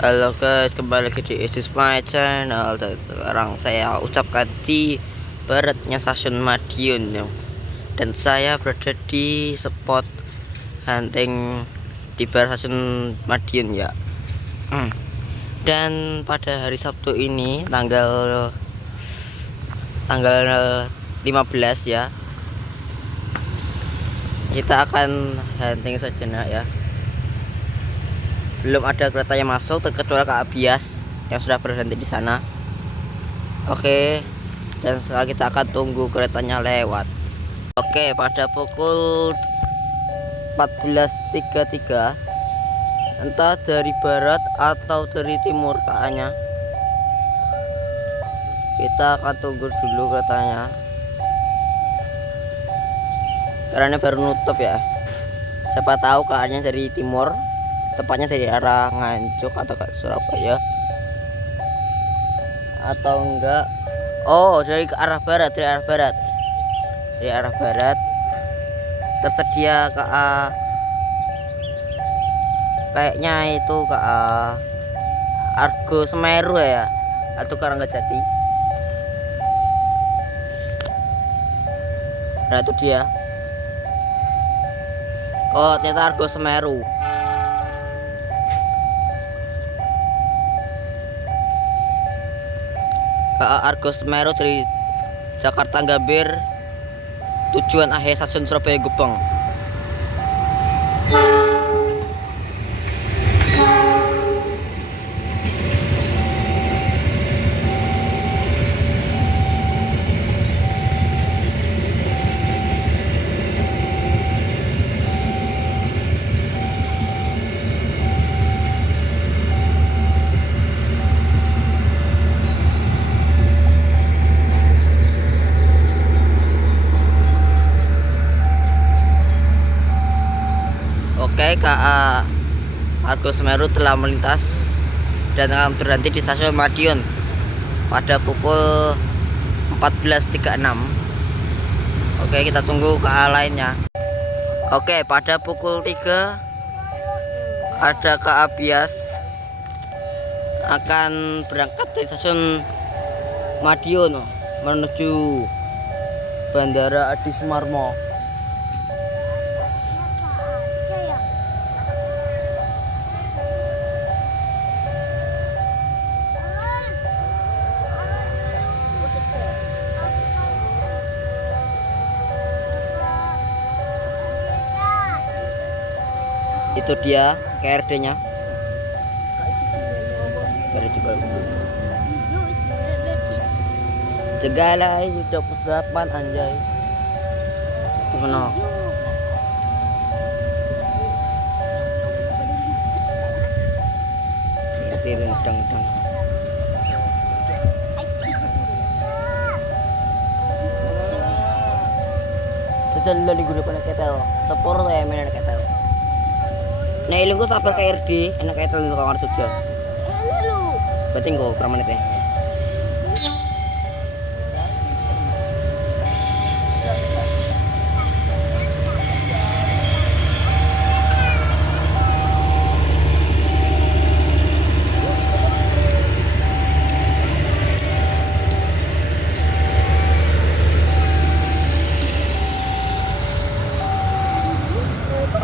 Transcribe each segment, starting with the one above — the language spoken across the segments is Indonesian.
Halo guys, kembali lagi di Isis My Channel. Dan sekarang saya ucapkan di baratnya stasiun Madiun ya. Dan saya berada di spot hunting di barat stasiun Madiun ya. Dan pada hari Sabtu ini tanggal 15 ya, kita akan hunting sejenak ya. Belum ada kereta yang masuk kecuali Kak Bias yang sudah berhenti di sana. Oke, dan sekarang kita akan tunggu keretanya lewat. Oke, pada pukul 14.33 entah dari barat atau dari timur kayaknya. Kita akan tunggu dulu keretanya karena baru nutup ya. Siapa tahu kayaknya dari timur, tepatnya dari arah Nganjuk atau ke Surabaya, atau enggak, oh dari ke arah barat, dari arah barat tersedia kayaknya itu Argo Semeru ya, atau Karanggajati. Nah itu dia, oh ternyata Argo Semeru. Argo Semeru dari Jakarta Gambir, tujuan akhir stasiun Surabaya Gubeng. Oke, KA Argo Semeru telah melintas dan akan berhenti di stasiun Madiun pada pukul 14.36. Oke, kita tunggu KA lainnya. Oke, pada pukul 3 ada KA Bias akan berangkat dari stasiun Madiun menuju Bandara Adi Sumarmo. Itu dia KRD-nya. Segala itu 28 anjay. Gimana? Tiring dang-dang. Sedelo di grup anak ketel. Sepur ya main anak ketel. Nah ilmu sampai KRD enak ketel itu kawan suja. Berarti enggak berapa menit ya?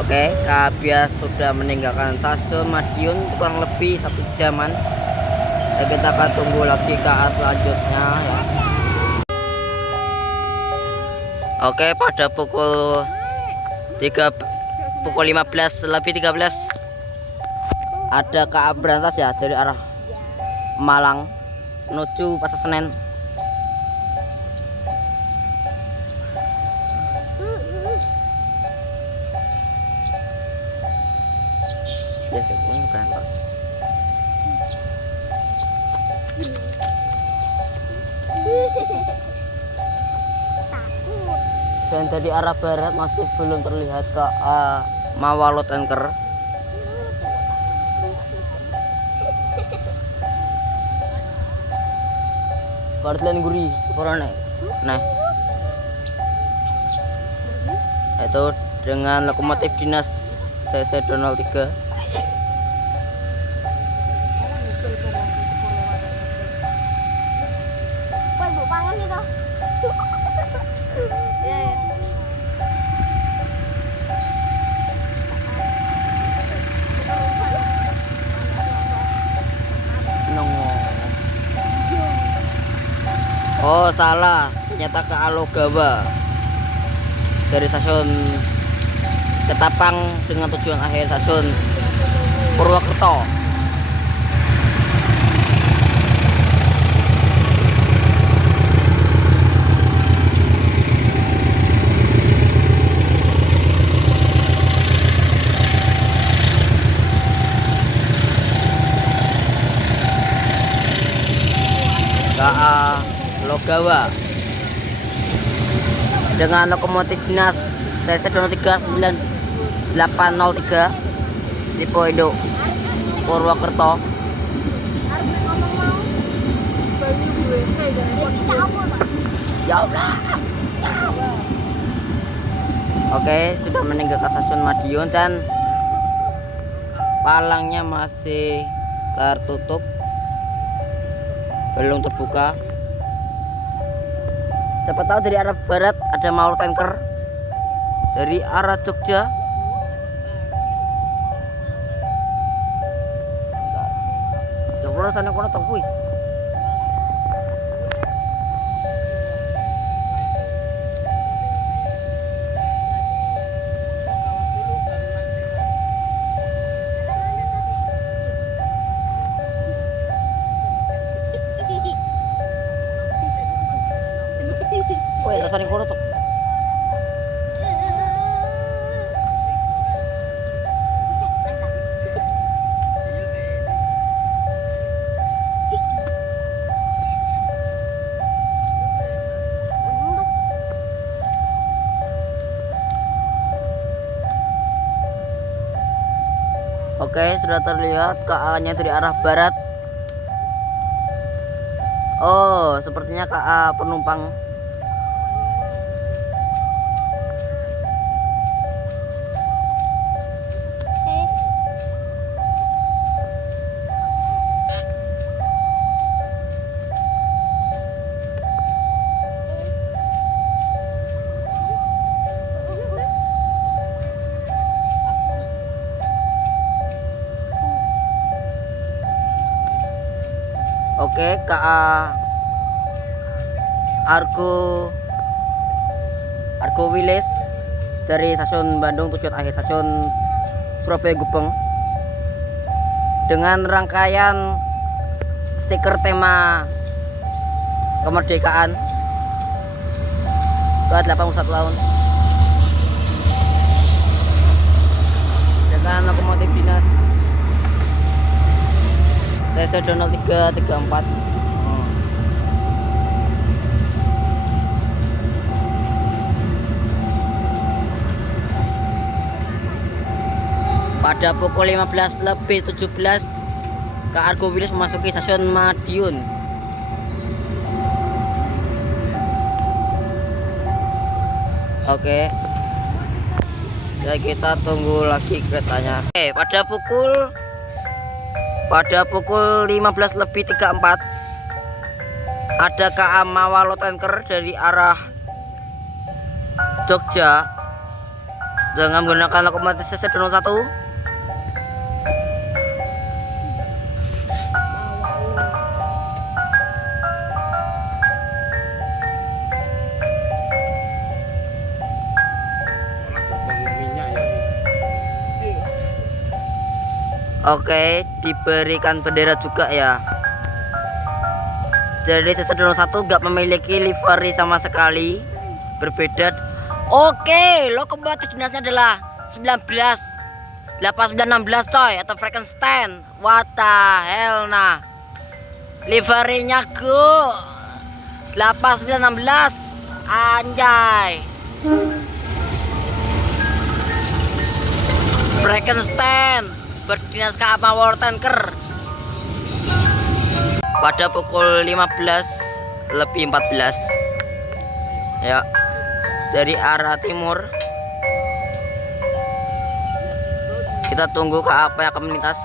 Oke, Kak Bias sudah meninggalkan stasiun Madiun kurang lebih 1 jaman. Dan kita akan tunggu lagi KA selanjutnya ya. Oke, pada pukul 15 lebih 13 ada KA berantas ya dari arah Malang menuju Pasar Senen. Ini berantas. Dan dari arah barat masih belum terlihat KA Mawalot Anchor. Kartlen guri corona. Nah, itu dengan lokomotif dinas CC 03. Oh salah, ternyata ke Alogawa dari stasiun Ketapang dengan tujuan akhir stasiun Purwokerto. KA Logawa dengan lokomotif dinas CC 239 803 tipe Indo Purwokerto. Ya Allah. Oke, sudah meninggalkan stasiun Madiun dan palangnya masih tertutup, belum terbuka. Siapa tahu dari arah barat ada mau tanker dari arah Jogja. Ya Allah, sana kono tok kuwi. Woi, rasane kono tok. Oke, sudah terlihat KA-nya dari arah barat. Oh, sepertinya KA penumpang. Oke, KA Argo Wilis dari stasiun Bandung tujuan akhir stasiun Surabaya Gubeng dengan rangkaian stiker tema kemerdekaan ke 81 tahun dengan lokomotif dinas CC 0334. Pada pukul 15:17 KA Argo Wilis memasuki stasiun Madiun. Oke. Ya, kita tunggu lagi keretanya. Oke, pada pukul 15:34 ada KA Mawalo Tanker dari arah Jogja dengan menggunakan lokomotif CC 201. Oke, diberikan bendera juga ya. Jadi CC 201 gak memiliki livery sama sekali, berbeda. Oke, lokomotif dinasnya adalah 19 coy, atau Frankenstein. What the hell nah. Liverynya go 8916. Anjay. Frankenstein berdinas KA Mawalo Tanker pada pukul 15:14 ya, dari arah timur. Kita tunggu KA apa yang akan melintas.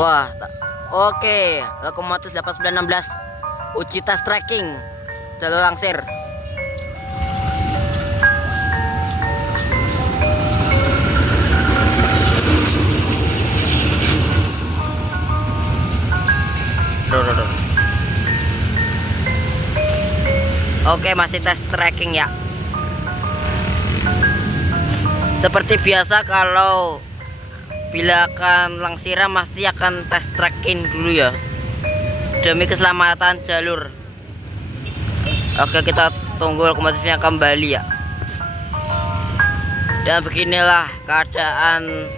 Wah, oke, lokomotif 8916 uji tes tracking jalur langsir. Oke, masih tes tracking ya. Seperti biasa kalau bila akan langsiran pasti akan tes tracking dulu ya, demi keselamatan jalur. Oke, kita tunggu lokomotifnya kembali ya. Dan beginilah keadaan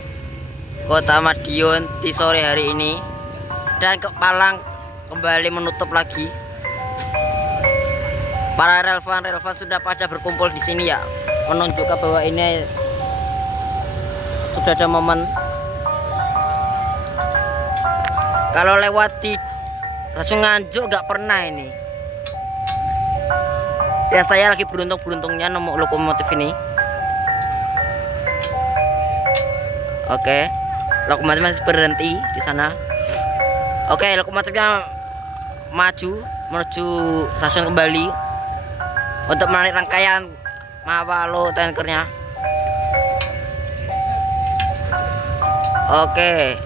Kota Madiun di sore hari ini. Dan Palang kembali menutup lagi. Para relvan sudah pada berkumpul di sini ya, menunjukkan bahwa ini sudah ada momen. Kalau lewat di langsung Nganjuk nggak pernah ini. Ya saya lagi beruntung-beruntungnya nemu lokomotif ini. Oke, lokomotif masih berhenti di sana. Oke, lokomotifnya maju menuju stasiun kembali untuk menarik rangkaian Mawalo tankernya. Oke.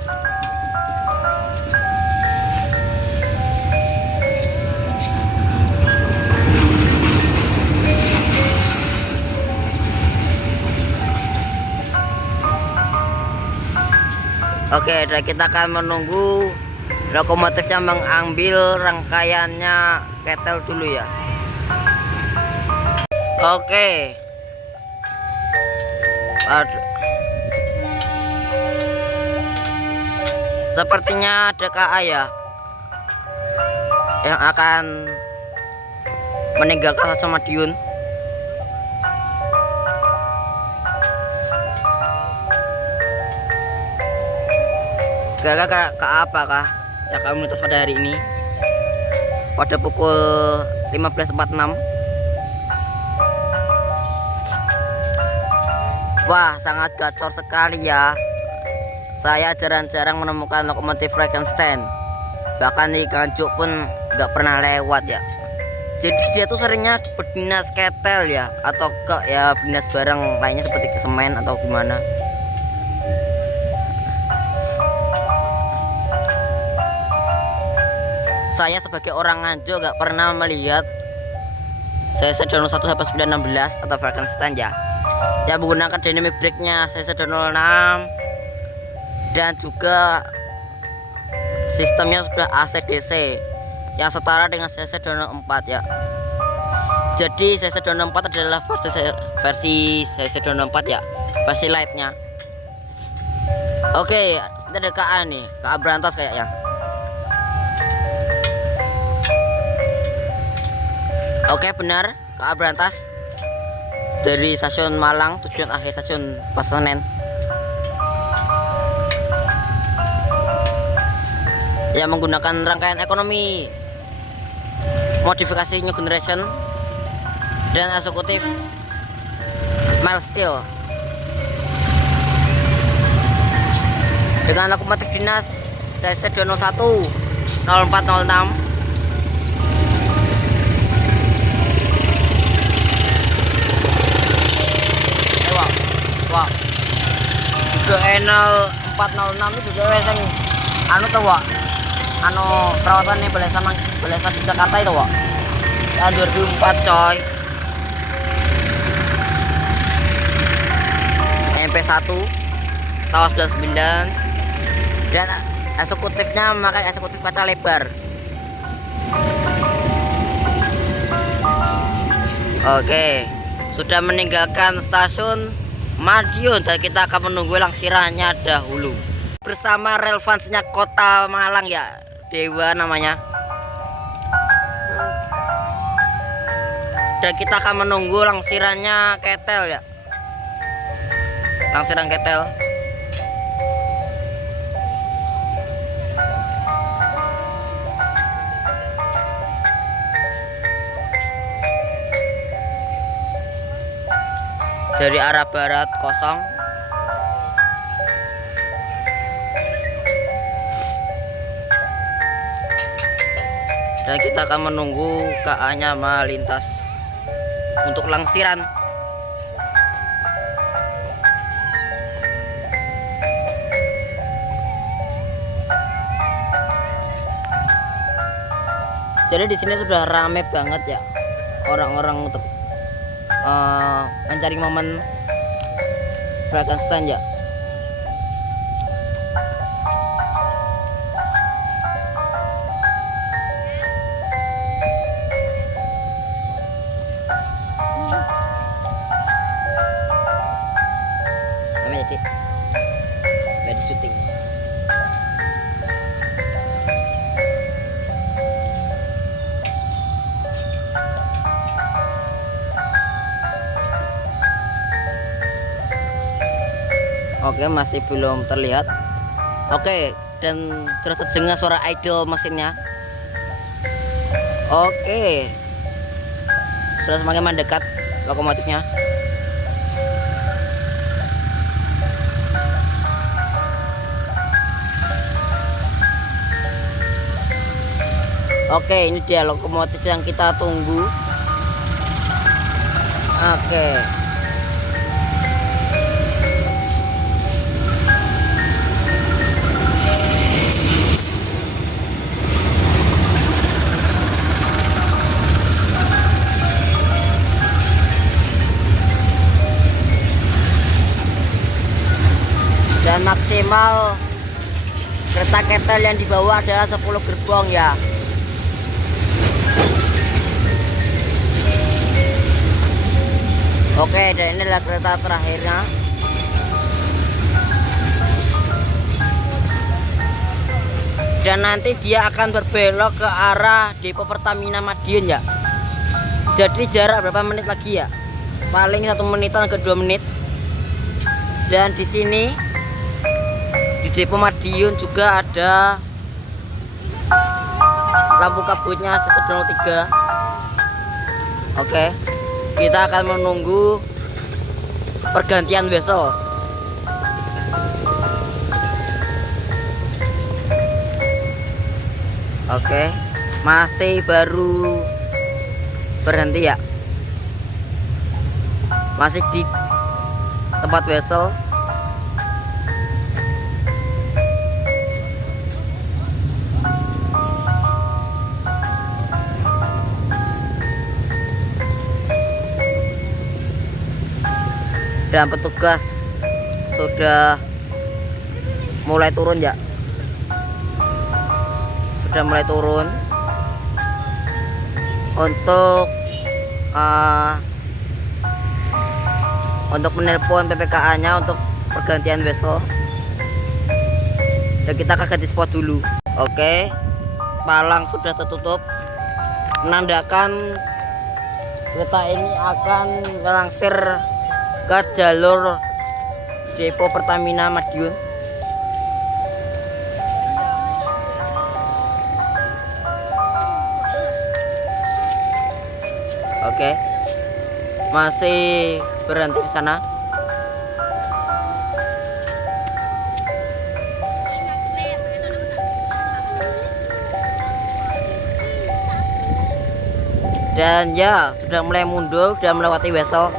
Oke, dan kita akan menunggu lokomotifnya mengambil rangkaiannya ketel dulu ya. Oke. Aduh. Sepertinya ada KA ya yang akan meninggalkan stasiun Madiun. Gara-gara ke apakah yang kami melintas pada hari ini pada pukul 15.46. Wah, sangat gacor sekali ya. Saya jarang-jarang menemukan lokomotif Frankenstein. Bahkan di Nganjuk pun nggak pernah lewat ya. Jadi dia tuh seringnya berdinas ketel ya, atau ke ya dinas barang lainnya seperti ke semen atau gimana. Saya sebagai orang Nganjuk gak pernah melihat CC 01 sampai 916 atau Frankenstein ya. Yang menggunakan dynamic brake-nya CC 06 dan juga sistemnya sudah AC/DC yang setara dengan CC 04 ya. Jadi CC 04 adalah versi CC 04 ya, versi light-nya. Oke, kita ada KA nih, KA Brantas kayaknya. Oke, benar, KA Brantas dari stasiun Malang tujuan akhir stasiun Pasar Senen. Yang menggunakan rangkaian ekonomi modifikasi New Generation dan eksekutif Mild Steel dengan lokomotif dinas CC 201 0406. Wah, juga Enel 406 itu juga yang anu tuh wak, anu perawatannya Balesan di Jakarta itu wak, tahun 2004 coy. MP1 tahun 99 dan eksekutifnya memakai eksekutif kaca lebar. Oke, sudah meninggalkan stasiun Madiun dan kita akan menunggu langsirannya dahulu bersama relevansinya Kota Malang ya, Dewa namanya. Dan kita akan menunggu langsirannya ketel ya, langsiran ketel. Dari arah barat kosong. Dan kita akan menunggu KA-nya melintas untuk langsiran. Jadi di sini sudah rame banget ya. orang-orang untuk mencari momen Frankenstein ya. Namanya jadi syuting. Oke, masih belum terlihat. Oke, dan terus terdengar suara idle mesinnya. Oke, sudah semakin mendekat lokomotifnya. Oke, ini dia lokomotif yang kita tunggu. Oke. Dan maksimal kereta ketel yang dibawa adalah 10 gerbong ya. Oke, dan ini adalah kereta terakhirnya. Dan nanti dia akan berbelok ke arah depo Pertamina Madiun ya. Jadi jarak berapa menit lagi ya? Paling 1 menitan ke 2 menit. Dan di sini di depo Madiun juga ada lampu kabutnya 103. Oke, kita akan menunggu pergantian wesel. Oke, masih baru berhenti ya, masih di tempat wesel. Dan petugas sudah mulai turun ya, sudah mulai turun untuk menelpon PPKA-nya untuk pergantian wesel. Dan kita akan ganti spot dulu. Oke, palang sudah tertutup, menandakan kereta ini akan melangsir ke jalur depo Pertamina Madiun. Oke, masih berhenti di sana. Dan ya, sudah mulai mundur, sudah melewati wesel,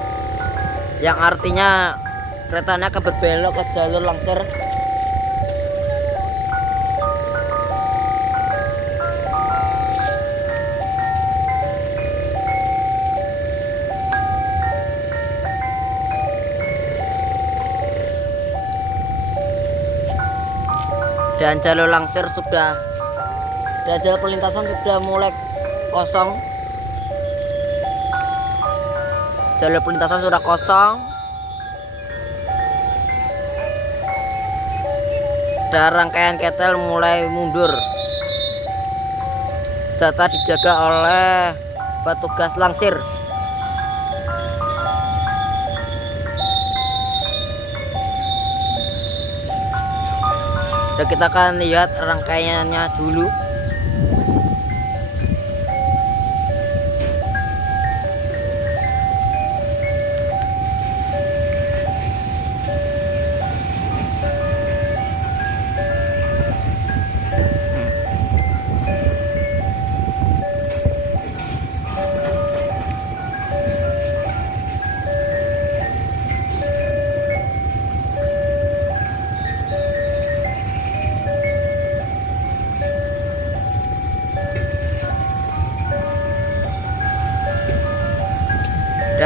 yang artinya keretanya akan berbelok ke jalur langsir. Dan jalur langsir sudah, dan jalur perlintasan sudah mulai kosong. Jalur perlintasan sudah kosong. Dan rangkaian ketel mulai mundur, serta dijaga oleh petugas langsir. Dan kita akan lihat rangkaiannya dulu.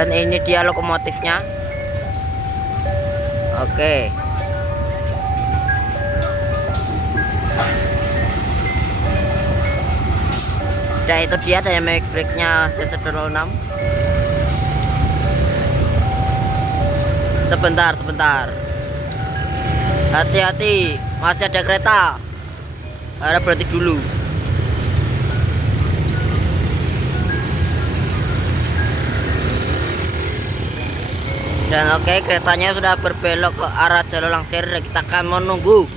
Dan ini dia lokomotifnya. Oke. Dan itu dia dynamic brake-nya CC206. Sebentar. Hati-hati, masih ada kereta. Harap berhenti dulu. Dan oke, keretanya sudah berbelok ke arah jalur langsir dan kita akan menunggu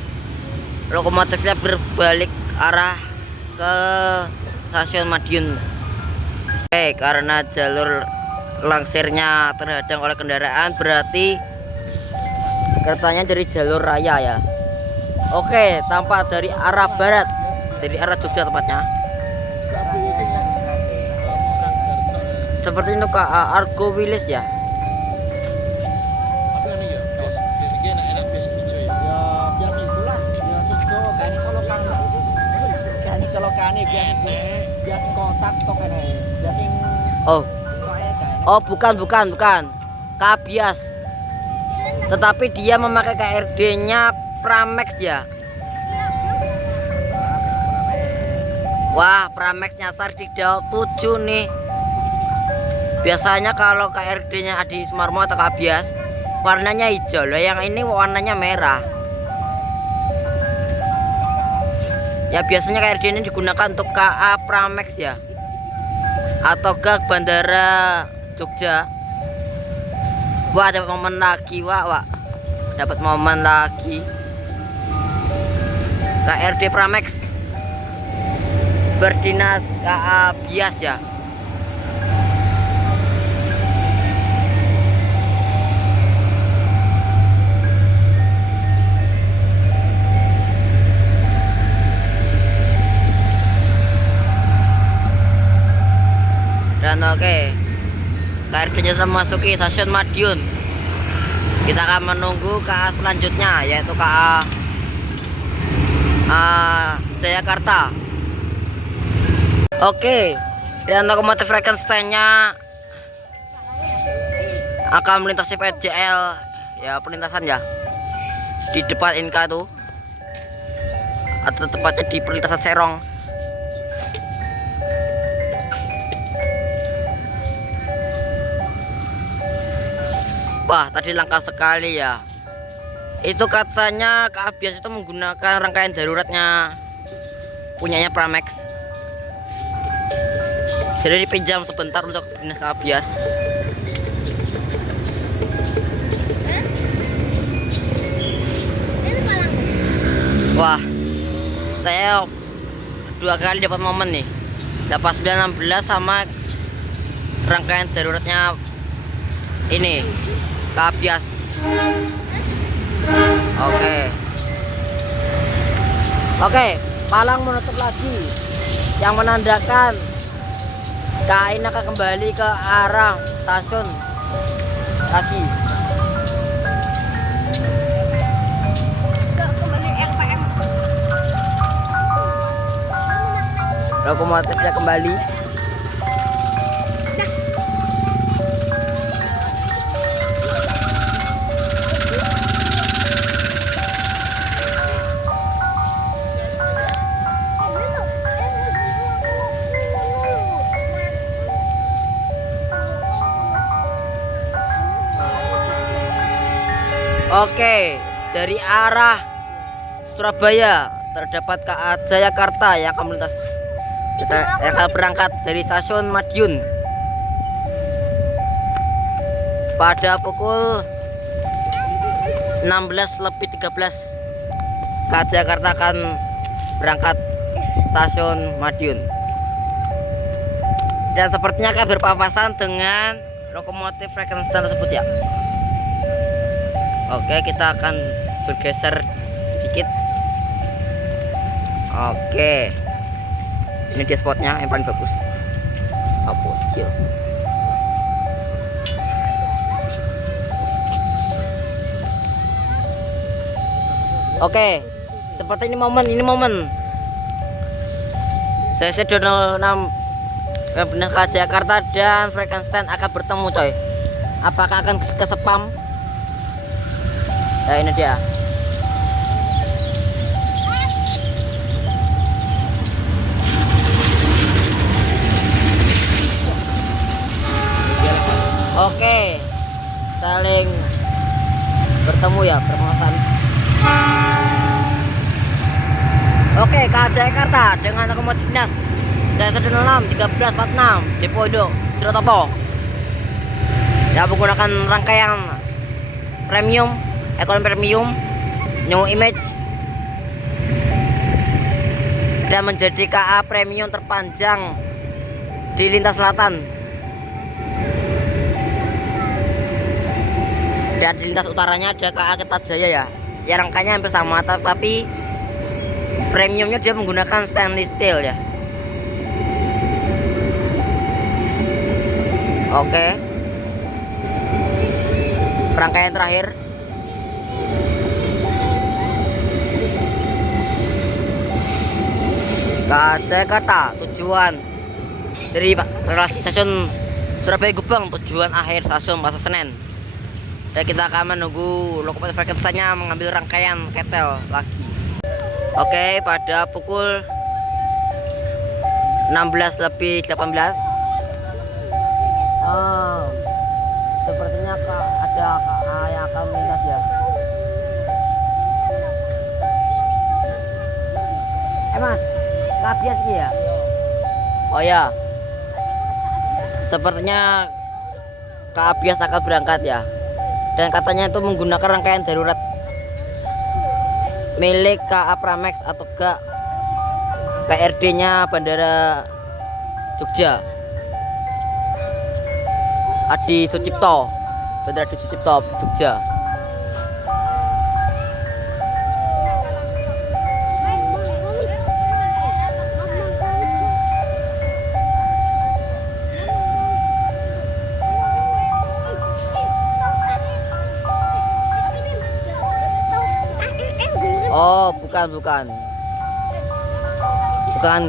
lokomotifnya berbalik arah ke stasiun Madiun. Oke, karena jalur langsirnya terhadang oleh kendaraan, berarti keretanya dari jalur raya ya. Oke, tampak dari arah barat, dari arah Jogja tepatnya. Seperti itu KA Argo Wilis ya. Oh, bukan. Kabias. Tetapi dia memakai KRD-nya Pramex ya. Wah, Pramex nyasar di Daun 7 nih. Biasanya kalau KRD-nya Adi Sumarmo atau Kabias warnanya hijau, loh yang ini warnanya merah. Ya biasanya KRD ini digunakan untuk KA Pramex ya, atau ke Bandara Jogja. Wah, dapat momen lagi, wah. Dapat momen lagi. KRD Pramex berdinas KA Bias ya. Dan oke, KRD-nya sudah memasuki stasiun Madiun. Kita akan menunggu KA selanjutnya, yaitu KA Jayakarta. Oke, dan lokomotif Frankenstein-nya akan melintasi PJL ya, perlintasan ya, di depan Inka tuh, atau tepatnya di perlintasan Serong. Wah, tadi langka sekali ya. Itu katanya KA Bias itu menggunakan rangkaian daruratnya punyanya Pramex. Jadi dipinjam sebentar untuk dinas KA Bias. Wah, saya 2 kali dapat momen nih. Dapat 916 sama rangkaian daruratnya ini KA Bias. Oke, palang menutup lagi yang menandakan KA ini akan kembali ke arah stasiun lagi. Lokomotifnya kembali. Oke, dari arah Surabaya terdapat KA Jayakarta yang akan melintas, yang akan berangkat dari stasiun Madiun pada pukul 16:13. KA Jayakarta akan berangkat stasiun Madiun, dan sepertinya akan berpapasan dengan lokomotif Frankenstein tersebut ya. Oke, kita akan bergeser sedikit. Oke, ini dia spotnya yang paling bagus. Apa kecil? Oke, seperti ini momen. CC206 yang benar KA Jakarta dan Frankenstein akan bertemu coy. apakah akan ke spam? Nah, ini dia. Oke, saling bertemu ya permasalahan. Oke, KA Jakarta dengan akomodir dinas C16 1346 di Pondok Sirotopo. Ya, menggunakan rangkaian premium, ekonomi premium, new image, dan menjadi KA premium terpanjang di lintas selatan. Dan di lintas utaranya ada KA Kertajaya ya. Ya rangkanya hampir sama, tapi premiumnya dia menggunakan stainless steel ya. Oke. Rangkaian terakhir. KA Jakarta tujuan dari relasi stasiun Surabaya Gubeng, tujuan akhir stasiun Pasar Senen. Dan kita akan menunggu lokomotif Frankenstein-nya mengambil rangkaian ketel lagi. Oke, pada pukul 16:18 sepertinya ada KA yang akan melintas ya. Mas, KA bias ya? Oh ya, sepertinya KA bias akan berangkat ya. Dan katanya itu menggunakan rangkaian darurat milik KA Pramex atau enggak PRD-nya Bandara Jogja. Adi Sucipto, Bandara Adi Sucipto Jogja. Oh, bukan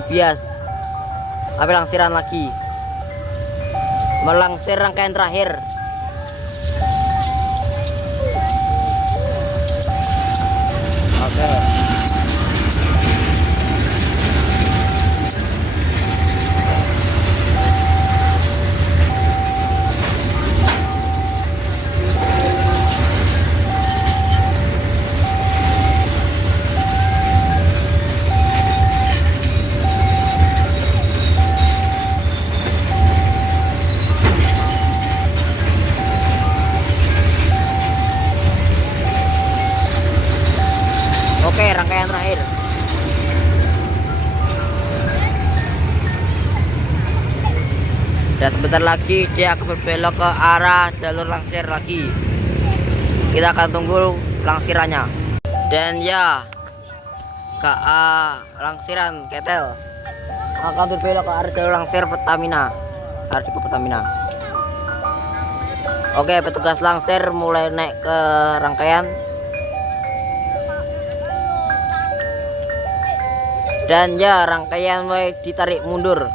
bias, tapi langsiran lagi, melangsir rangkaian terakhir. Oke. Oke, rangkaian terakhir. Dan sebentar lagi dia akan berbelok ke arah jalur langsir lagi. Kita akan tunggu langsirannya. Dan ya, KA langsiran ketel akan berbelok ke arah jalur langsir Pertamina, arah depo Pertamina. Oke, petugas langsir mulai naik ke rangkaian. Dan ya, rangkaian mulai ditarik mundur.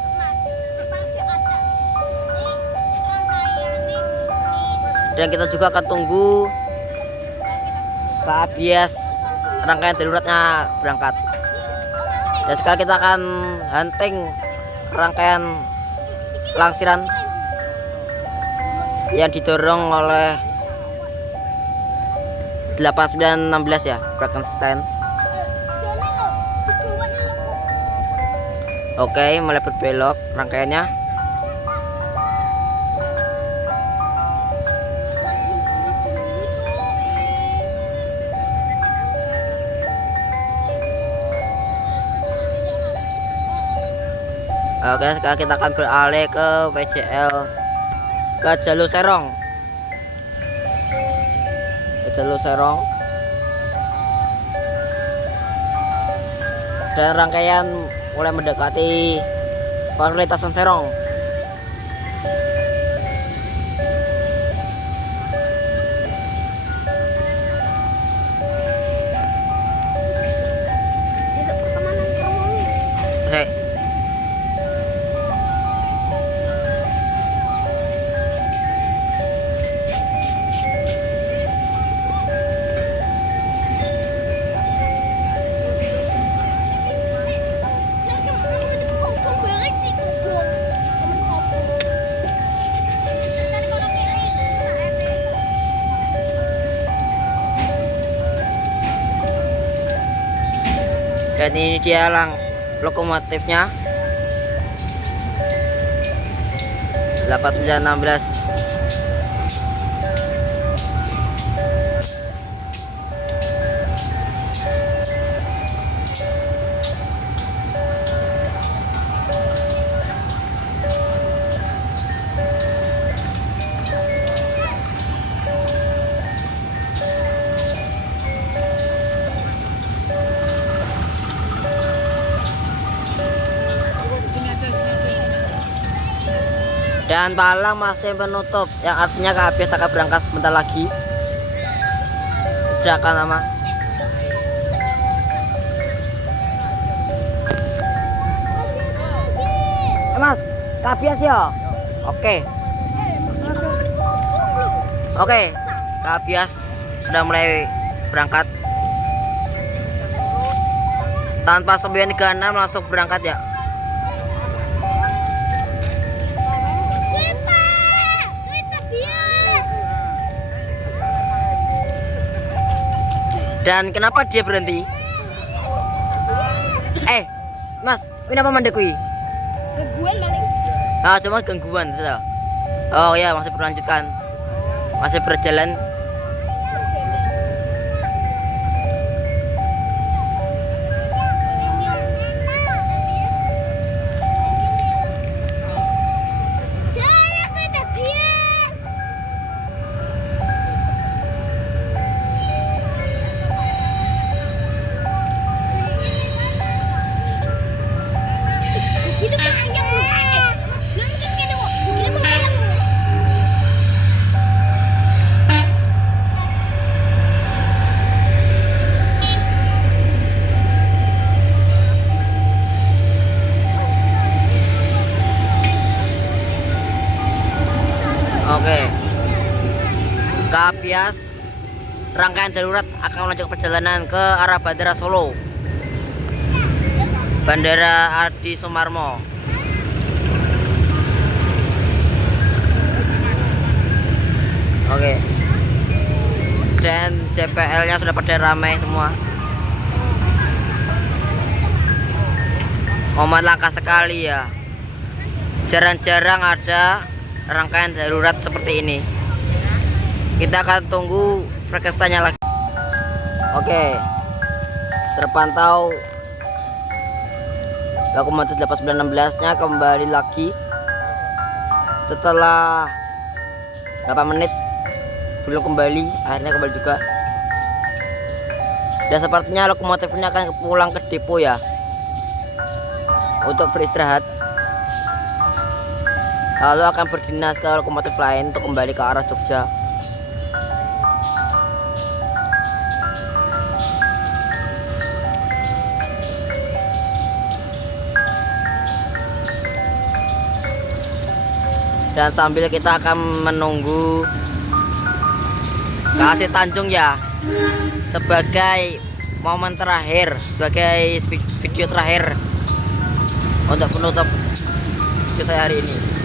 Dan kita juga akan tunggu KA bias rangkaian daruratnya berangkat. Dan sekarang kita akan hunting rangkaian langsiran yang didorong oleh 8916 ya, Frankenstein. Oke, mulai berbelok rangkaiannya. Oke, sekarang kita akan beralih ke WJL, ke jalur Serong. Dan rangkaian mulai mendekati perlintasan Serong. Oke. Dan ini dia lokomotifnya 8916. Dan palang masih menutup, yang artinya KAP akan berangkat sebentar lagi. Tidak akan lama. Mas, kabias ya? Oke. Oke, kabias sudah mulai berangkat. Tanpa 936 langsung berangkat ya. Dan kenapa dia berhenti? Mas, kenapa mandek kui? Gangguan maling. Ah, cuma gangguan sudah. Oh ya, masih berlanjutkan. Masih berjalan. Oke. Kabias rangkaian darurat akan melanjutkan perjalanan ke arah Bandara Solo. Bandara Adi Sumarmo. Oke. Dan JPL-nya sudah pada ramai semua. Amat langka sekali ya. Jarang-jarang ada rangkaian darurat seperti ini. Kita akan tunggu frekuensinya lagi. Oke, terpantau lokomotif 8916 nya kembali lagi setelah berapa menit belum kembali, akhirnya kembali juga. Dan sepertinya lokomotif ini akan pulang ke depo ya, untuk beristirahat. Lalu akan berdinas ke lokomotif lain untuk kembali ke arah Jogja. Dan sambil kita akan menunggu KAC Tanjung ya, sebagai momen terakhir, sebagai video terakhir untuk penutup video saya hari ini.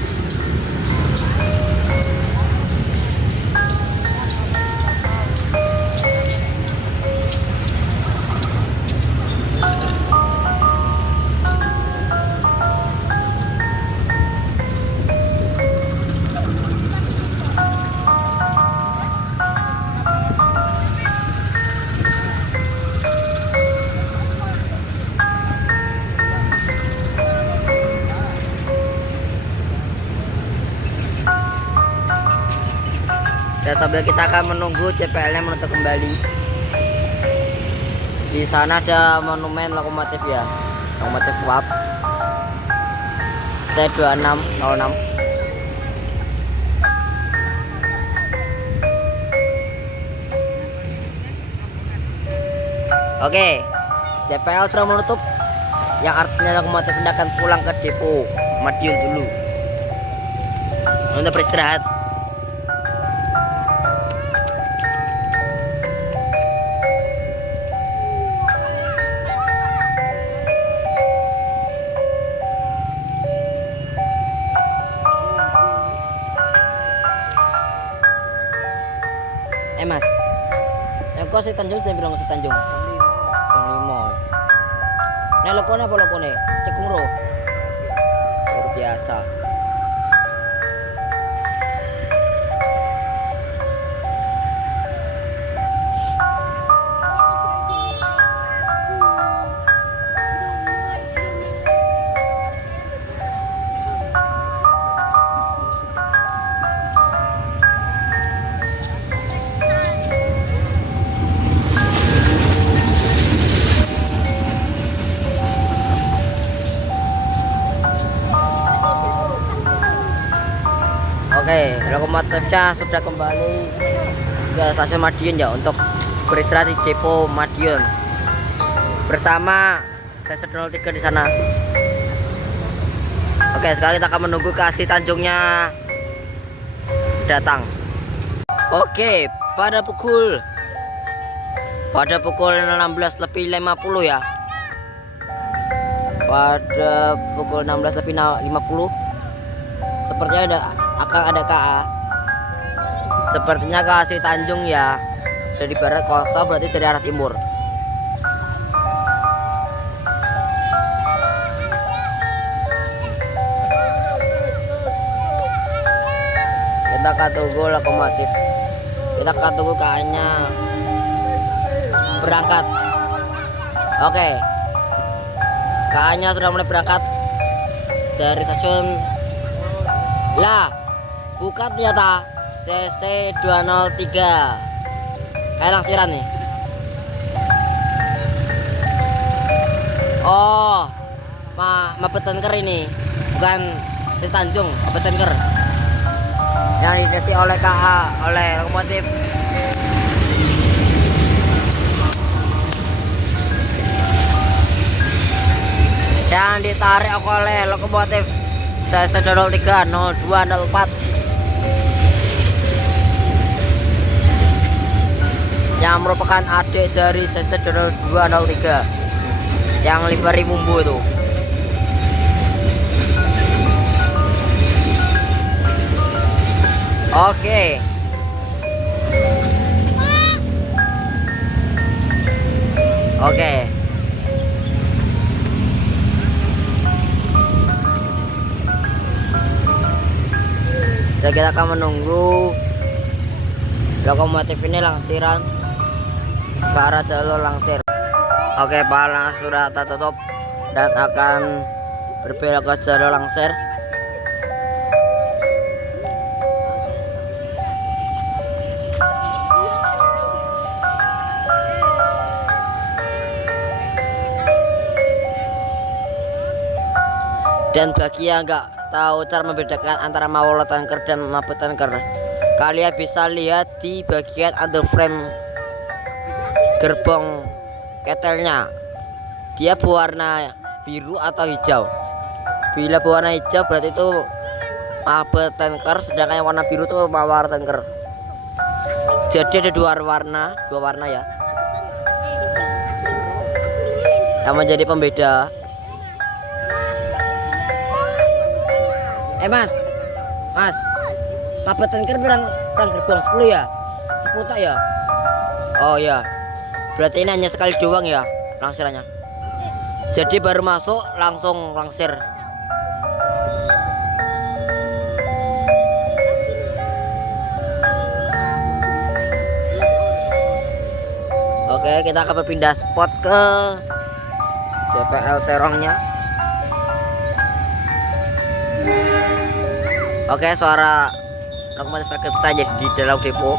Dan sambil kita akan menunggu JPL-nya menutup kembali. Di sana ada monumen lokomotif ya, lokomotif uap T2606. Oke, JPL sudah menutup, yang artinya lokomotif ini akan pulang ke depo Madiun dulu untuk beristirahat. Mas, yang kau si Tanjung jam berapa si Tanjung? Jam 5. Nah lokone apa lokone? Cekung ro. Luar biasa. Oke, lokomotifnya sudah kembali ke stasiun Madiun ya untuk beristirahat di depo Madiun bersama CC03 di sana. Oke, sekarang kita akan menunggu kasih Tanjungnya datang. Oke, pada pukul 16:50 ya. Pada pukul 16:50 sepertinya akan ada KA. Sepertinya kasih Tanjung ya dari barat kosong, berarti dari arah timur. Kita akan tunggu lokomotif, kita akan tunggu KA-nya berangkat. Oke, KA-nya sudah mulai berangkat dari stasiun. Lah, bukan ternyata CC203. Kayak langsiran nih. Oh, Mabetengker ini, bukan di Tanjung, Mabetengker. Yang dideteksi oleh KA, oleh lokomotif. Yang ditarik oleh lokomotif CC203 0204 yang merupakan adik dari CC203 yang livery bumbu itu. Oke. Oke. Dan kita akan menunggu lokomotif ini langsiran ke arah jalur langsir. Oke, palang sudah tertutup dan akan berbelok ke jalur langsir. Dan bagi yang nggak tahu cara membedakan antara Mawolo tanker dan Mabet tanker, kalian bisa lihat di bagian underframe gerbong ketelnya, dia berwarna biru atau hijau. Bila berwarna hijau berarti itu Mabet tanker, sedangkan yang warna biru itu Mawolo tanker. Jadi ada dua warna ya yang menjadi pembeda. Mas, Mabet tanker perang gerbong 10 ya? 10 tak ya? Oh ya, berarti ini hanya sekali doang ya langsirannya. Jadi baru masuk langsung langsir. Oke, kita akan berpindah spot ke JPL Serongnya. Oke, suara lokomotif kita jadi di dalam depo.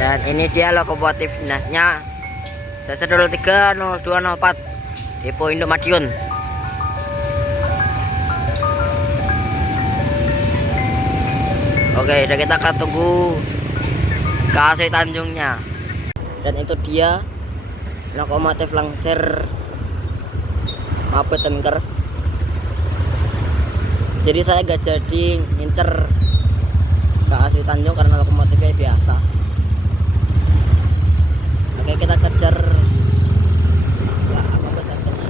Dan ini dia lokomotif dinasnya CC030204 Depo Indo Madiun. Oke, dan kita akan tunggu KC Tanjungnya. Dan itu dia lokomotif Langsir Mape Tanker. Jadi saya gak jadi ngincer KC Tanjung karena lokomotifnya biasa. Oke, kita kejar Mape Tankernya.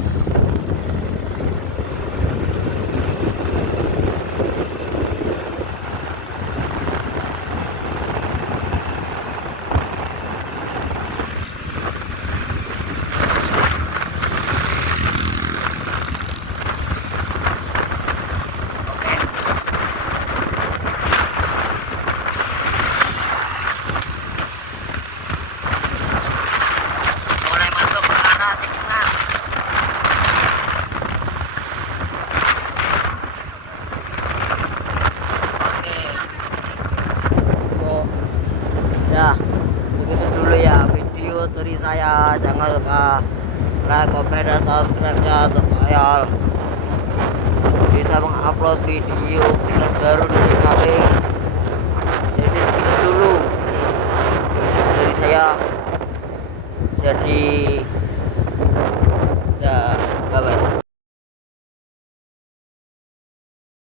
Mulai masuk ke arah tikungan. Oke. Oh, ya segitu dulu ya video dari saya. Jangan lupa like, comment, dan subscribe-nya supaya bisa mengupload video terbaru dari kami. Jadi segitu dulu dari saya. Jadi